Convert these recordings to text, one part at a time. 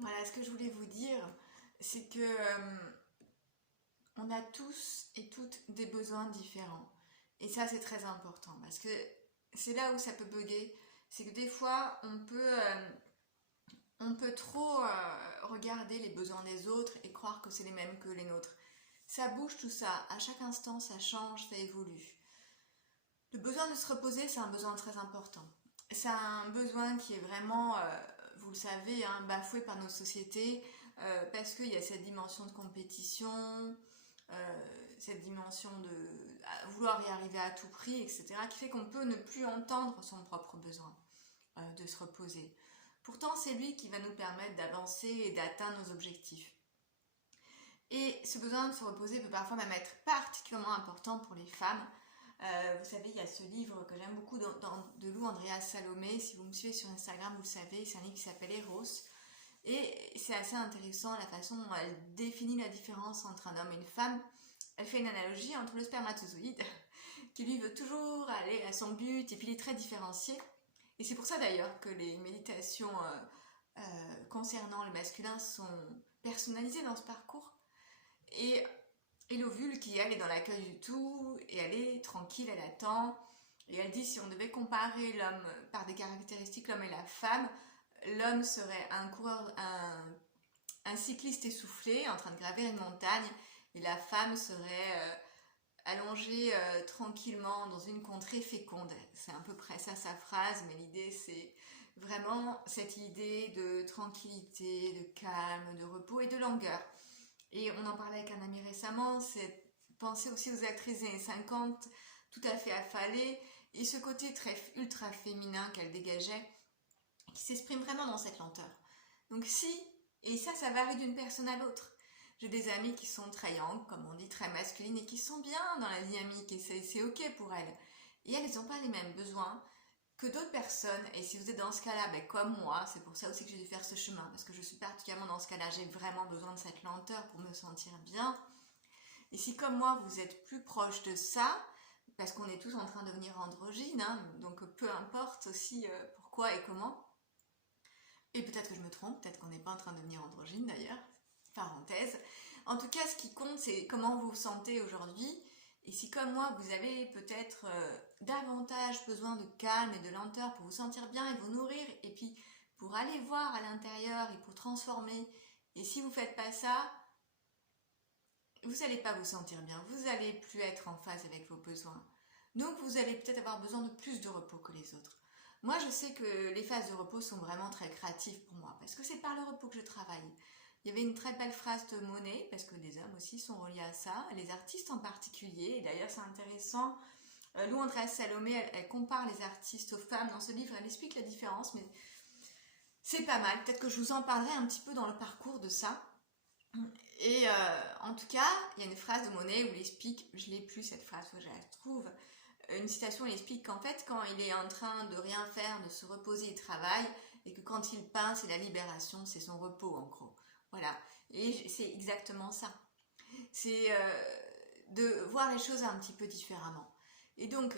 Voilà, ce que je voulais vous dire, c'est que on a tous et toutes des besoins différents. Et ça, c'est très important parce que c'est là où ça peut bugger. C'est que des fois, on peut trop regarder les besoins des autres et croire que c'est les mêmes que les nôtres. Ça bouge tout ça. À chaque instant, ça change, ça évolue. Le besoin de se reposer, c'est un besoin très important. C'est un besoin qui est vraiment, vous le savez, hein, bafoué par nos sociétés parce qu'il y a cette dimension de compétition, cette dimension de vouloir y arriver à tout prix, etc., qui fait qu'on peut ne plus entendre son propre besoin de se reposer. Pourtant, c'est lui qui va nous permettre d'avancer et d'atteindre nos objectifs. Et ce besoin de se reposer peut parfois même être particulièrement important pour les femmes. Vous savez, il y a ce livre que j'aime beaucoup de Lou Andrea Salomé. Si vous me suivez sur Instagram, vous le savez, c'est un livre qui s'appelle Eros. Et c'est assez intéressant la façon dont elle définit la différence entre un homme et une femme. Elle fait une analogie entre le spermatozoïde, qui lui veut toujours aller à son but, et puis il est très différencié. Et c'est pour ça d'ailleurs que les méditations concernant le masculin sont personnalisées dans ce parcours. Et l'ovule qui, elle, est dans l'accueil du tout, et elle est tranquille, elle attend. Et elle dit, si on devait comparer l'homme par des caractéristiques, l'homme et la femme, l'homme serait un coureur, un cycliste essoufflé, en train de gravir une montagne, et la femme serait allongée tranquillement dans une contrée féconde. C'est à peu près ça sa phrase, mais l'idée c'est vraiment cette idée de tranquillité, de calme, de repos et de langueur. Et on en parlait avec un ami récemment, c'est penser aussi aux actrices des années 50, tout à fait affalées, et ce côté très ultra féminin qu'elle dégageait, qui s'exprime vraiment dans cette lenteur. Donc si, et ça varie d'une personne à l'autre. J'ai des amies qui sont très yang, comme on dit, très masculines, et qui sont bien dans la dynamique, et c'est ok pour elles. Et elles n'ont pas les mêmes besoins que d'autres personnes, et si vous êtes dans ce cas-là, ben comme moi, c'est pour ça aussi que j'ai dû faire ce chemin, parce que je suis particulièrement dans ce cas-là, j'ai vraiment besoin de cette lenteur pour me sentir bien. Et si comme moi, vous êtes plus proche de ça, parce qu'on est tous en train de devenir androgynes, hein, donc peu importe aussi pourquoi et comment, et peut-être que je me trompe, peut-être qu'on n'est pas en train de devenir androgyne d'ailleurs, parenthèse. En tout cas, ce qui compte, c'est comment vous vous sentez aujourd'hui. Et si comme moi, vous avez peut-être davantage besoin de calme et de lenteur pour vous sentir bien et vous nourrir, et puis pour aller voir à l'intérieur et pour transformer, et si vous ne faites pas ça, vous n'allez pas vous sentir bien, vous n'allez plus être en phase avec vos besoins. Donc vous allez peut-être avoir besoin de plus de repos que les autres. Moi, je sais que les phases de repos sont vraiment très créatives pour moi, parce que c'est par le repos que je travaille. Il y avait une très belle phrase de Monet, parce que les hommes aussi sont reliés à ça, les artistes en particulier, et d'ailleurs c'est intéressant, Lou Andrea Salomé, elle compare les artistes aux femmes dans ce livre, elle explique la différence, mais c'est pas mal, peut-être que je vous en parlerai un petit peu dans le parcours de ça. Et en tout cas, il y a une phrase de Monet où il explique, je l'ai plus cette phrase, je la trouve, une citation, il explique qu'en fait, quand il est en train de rien faire, de se reposer, il travaille, et que quand il peint, c'est la libération, c'est son repos en gros. Voilà, et c'est exactement ça. C'est de voir les choses un petit peu différemment. Et donc,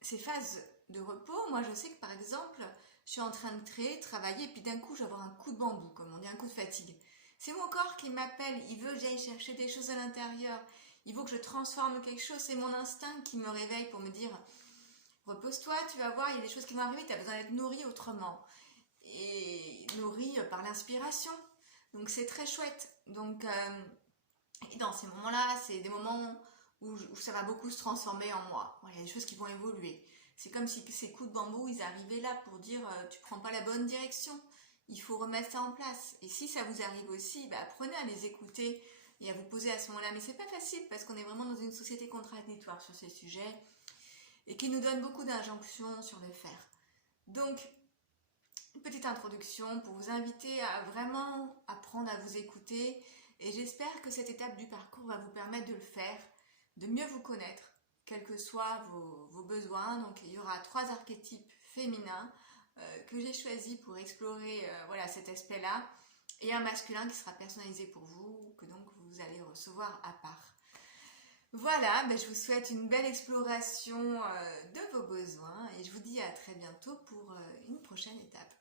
ces phases de repos, moi je sais que par exemple, je suis en train de créer, travailler, et puis d'un coup, je vais avoir un coup de bambou, comme on dit, un coup de fatigue. C'est mon corps qui m'appelle, il veut que j'aille chercher des choses à l'intérieur, il veut que je transforme quelque chose, c'est mon instinct qui me réveille pour me dire repose-toi, tu vas voir, il y a des choses qui vont arriver, tu as besoin d'être nourri autrement. Et nourri par l'inspiration. Donc c'est très chouette. Donc et dans ces moments-là, c'est des moments où ça va beaucoup se transformer en moi. Voilà, il y a des choses qui vont évoluer. C'est comme si ces coups de bambou, ils arrivaient là pour dire tu prends pas la bonne direction. Il faut remettre ça en place. Et si ça vous arrive aussi, bah, apprenez à les écouter et à vous poser à ce moment-là. Mais c'est pas facile parce qu'on est vraiment dans une société contradictoire sur ces sujets et qui nous donne beaucoup d'injonctions sur le faire. Donc, une petite introduction pour vous inviter à vraiment apprendre à vous écouter et j'espère que cette étape du parcours va vous permettre de le faire, de mieux vous connaître, quels que soient vos besoins. Donc il y aura 3 archétypes féminins que j'ai choisis pour explorer voilà, cet aspect-là et un masculin qui sera personnalisé pour vous, que donc vous allez recevoir à part. Voilà, ben je vous souhaite une belle exploration de vos besoins et je vous dis à très bientôt pour une prochaine étape.